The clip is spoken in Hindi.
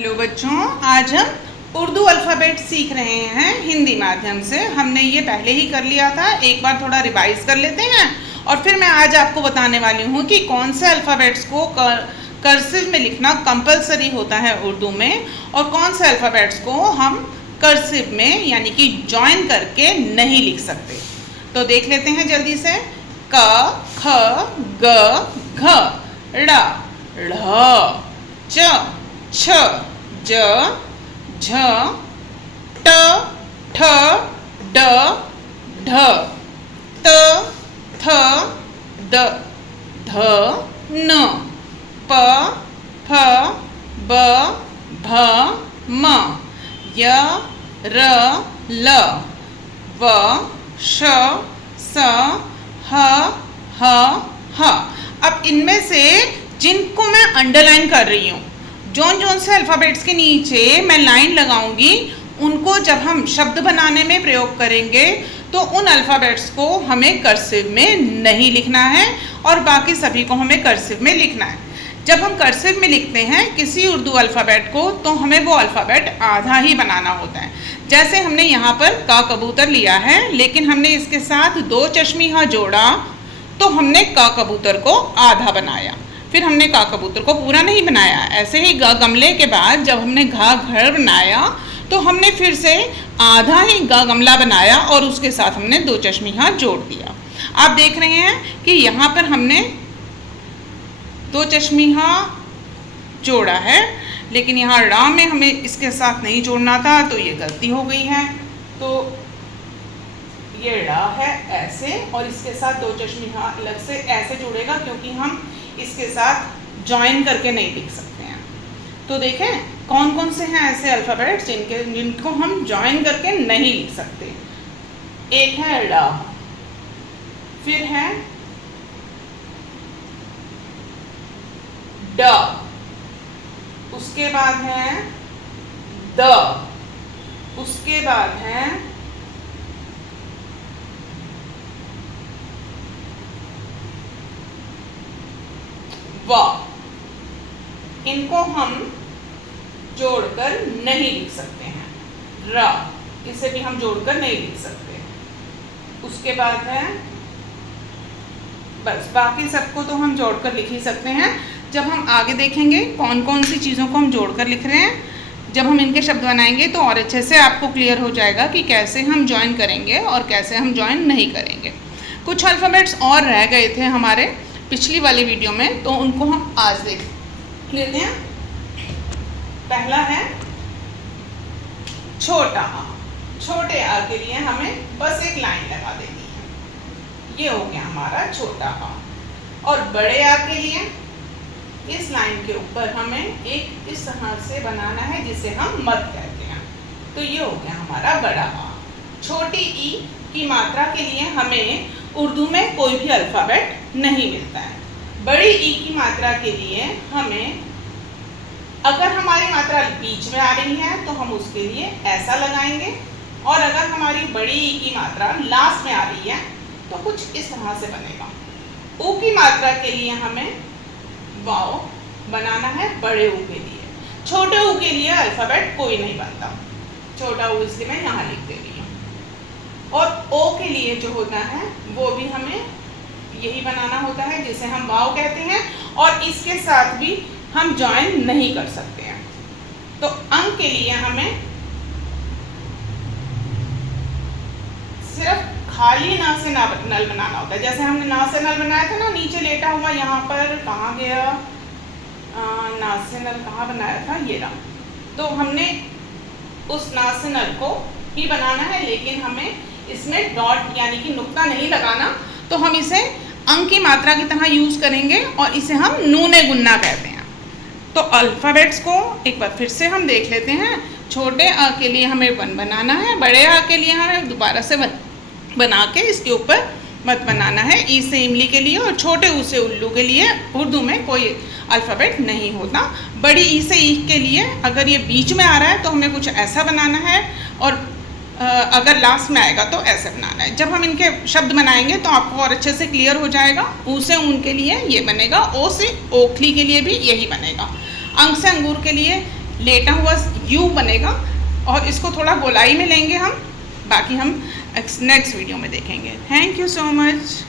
हेलो बच्चों, आज हम उर्दू अल्फ़ाबेट सीख रहे हैं हिंदी माध्यम से। हमने ये पहले ही कर लिया था, एक बार थोड़ा रिवाइज कर लेते हैं और फिर मैं आज आपको बताने वाली हूँ कि कौन से अल्फ़ाबेट्स को कर्सिव में लिखना कंपलसरी होता है उर्दू में और कौन से अल्फ़ाबेट्स को हम कर्सिव में यानी कि जॉइन करके नहीं लिख सकते। तो देख लेते हैं जल्दी से। क, ख, ग, घ, ड़, ढ़, च, छ, ज, झ, ट, ठ, ड, ढ, त, थ, द, ध, न, प, फ, ब, भ, म, य, र, ल, व, श, स, ह, ह, ह। अब इनमें से जिनको मैं अंडरलाइन कर रही हूँ, जौन से अल्फ़ाबेट्स के नीचे मैं लाइन लगाऊंगी उनको जब हम शब्द बनाने में प्रयोग करेंगे तो उन अल्फ़ाबेट्स को हमें कर्सिव में नहीं लिखना है और बाकी सभी को हमें कर्सिव में लिखना है। जब हम कर्सिव में लिखते हैं किसी उर्दू अल्फ़ाबेट को तो हमें वो अल्फ़ाबेट आधा ही बनाना होता है। जैसे हमने यहाँ पर का कबूतर लिया है, लेकिन हमने इसके साथ दो चश्मिहा जोड़ा तो हमने का कबूतर को आधा बनाया, फिर हमने का कबूतर को पूरा नहीं बनाया। ऐसे ही ग गमले के बाद जब हमने घा घर बनाया तो हमने फिर से आधा ही ग गमला बनाया और उसके साथ हमने दो चश्मिहा जोड़ दिया। आप देख रहे हैं कि यहाँ पर हमने दो चश्मिहा जोड़ा है, लेकिन यहाँ रा में हमें इसके साथ नहीं जोड़ना था तो ये गलती हो गई है। तो ये रा है ऐसे और इसके साथ दो चश्मिहा अलग से ऐसे जुड़ेगा क्योंकि हम इसके साथ जॉइन करके नहीं लिख सकते हैं। तो देखें कौन कौन से हैं ऐसे अल्फ़ाबेट्स जिनको हम जॉइन करके नहीं लिख सकते। एक है ड़ा, फिर है ड, उसके बाद है द, उसके बाद है व। इनको हम जोड़कर नहीं लिख सकते हैं। र, इसे भी हम जोड़कर नहीं लिख सकते। उसके बाद है बस, बाकी सबको तो हम जोड़कर लिख ही सकते हैं। जब हम आगे देखेंगे कौन कौन सी चीज़ों को हम जोड़कर लिख रहे हैं, जब हम इनके शब्द बनाएंगे तो और अच्छे से आपको क्लियर हो जाएगा कि कैसे हम ज्वाइन करेंगे और कैसे हम ज्वाइन नहीं करेंगे। कुछ अल्फ़ाबेट्स और रह गए थे हमारे पिछली वाली वीडियो में, तो उनको हम आज देख लेते हैं। पहला है छोटा आ। छोटे आ के लिए हमें बस एक लाइन लगा देनी है, ये हो गया हमारा छोटा आ। और बड़े आ के लिए इस लाइन के ऊपर हमें एक इस तरह से बनाना है जिसे हम मद कहते हैं, तो ये हो गया हमारा बड़ा आ। छोटी ई की मात्रा के लिए हमें उर्दू में कोई भी अल्फ़ाबेट नहीं मिलता है। बड़ी ई की मात्रा के लिए हमें, अगर हमारी मात्रा बीच में आ रही है तो हम उसके लिए ऐसा लगाएंगे, और अगर हमारी बड़ी ई की मात्रा लास्ट में आ रही है तो कुछ इस तरह से बनेगा। ऊ की मात्रा के लिए हमें वाव बनाना है बड़े ऊ के लिए। छोटे ऊ के लिए अल्फ़ाबेट कोई नहीं बनता, छोटा ऊ इसलिए मैं यहाँ लिख दे रही हूँ। और ओ के लिए जो होता है वो भी हमें यही बनाना होता है जिसे हम वाव कहते हैं, और इसके साथ भी हम जॉइन नहीं कर सकते हैं। तो अंक के लिए हमें सिर्फ खाली ना से नल बनाना होता है। जैसे हमने ना से नल बनाया था ना, नीचे लेटा हुआ, यहाँ पर कहाँ गया ना से नल, कहाँ बनाया था, ये रहा। तो हमने उस ना से नल को ही बनाना है, लेकिन हमें इसमें डॉट यानी कि नुक्ता नहीं लगाना, तो हम इसे अंक की मात्रा की तरह यूज़ करेंगे और इसे हम नूने गुन्ना कहते हैं। तो अल्फ़ाबेट्स को एक बार फिर से हम देख लेते हैं। छोटे आ के लिए हमें वन बनाना है, बड़े आ के लिए हमें दोबारा से वन बना के इसके ऊपर मत बनाना है। ई से इमली के लिए और छोटे ऊ से उल्लू के लिए उर्दू में कोई अल्फ़ाबेट नहीं होता। बड़ी ई से ई के लिए अगर ये बीच में आ रहा है तो हमें कुछ ऐसा बनाना है, और अगर लास्ट में आएगा तो ऐसे बनाना है। जब हम इनके शब्द बनाएंगे तो आपको और अच्छे से क्लियर हो जाएगा। ऊ से उनके लिए ये बनेगा, ओ से ओखली के लिए भी यही बनेगा। अंक से अंगूर के लिए लेटा हुआ यू बनेगा और इसको थोड़ा गोलाई में लेंगे हम, बाकी हम नेक्स्ट वीडियो में देखेंगे। Thank you so much.